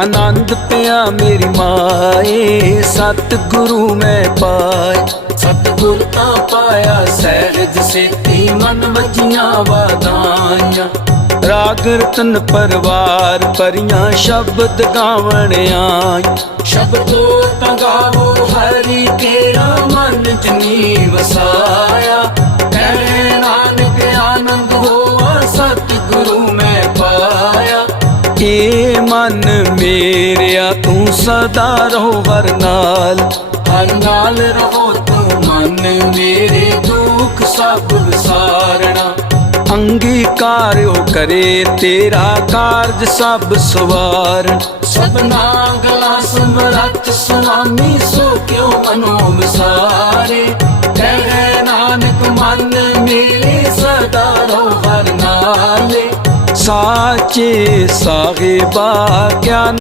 ਆਨੰਦ ਪਿਆ ਮੇਰੀ ਮਾਏ, ਸਤਿਗੁਰੂ ਮੈਂ ਪਾਏ। ਸਤਿਗੁਰ ਤਾਂ ਪਾਇਆ ਸਹਿਜ ਸੇਤੀ, ਮਨ ਵਜੀਆਂ ਵਾਦਾਈਆਂ ਰਾਗ ਰਤਨ ਪਰਵਾਰ ਪਰੀਆਂ ਸ਼ਬਦ ਗਾਵਣ ਆਈ ਸ਼ਬਦੋ ਤਾਂ ਗਾਵੋ, ਹਰੀ ਤੇਰਾ ਮਨ ਜਨੀ ਵਸਾਇਆ ਕਹਿ ਨਾਨਕ ਆਨੰਦ ਹੋਆ, ਸਤਿਗੁਰੂ ਮੈਂ ਪਾਇਆ। ਏ ਮਨ ਮੇਰਿਆ ਤੂੰ ਸਦਾ ਰਹੋ ਹਰ ਨਾਲ। ਹਰ ਨਾਲ ਰਹੋ ਤੂੰ ਮਨ ਮੇਰੇ ਦੁੱਖ ਸਭ ਵਿਸਾਰਣਾ ਅੰਗੀਕਾਰਿਓ ਕਰੇ ਤੇਰਾ ਕਾਰਜ ਸਭ ਸਵਾਰਨ ਸਭਨਾ ਗਲਾ ਸਮਰੱਥ ਸੁਆਮੀ ਸੋ ਕਿਉ ਮਨੋ ਵਿਸਾਰੇ? ਕਹਿ ਨਾਨਕ ਮਨ ਮੇਰੇ ਸਦਾ ਰਹੋ ਹਰ ਨਾਲੇ। ਸਾਚੇ ਸਾਹਿਬਾ ਗਿਆਨ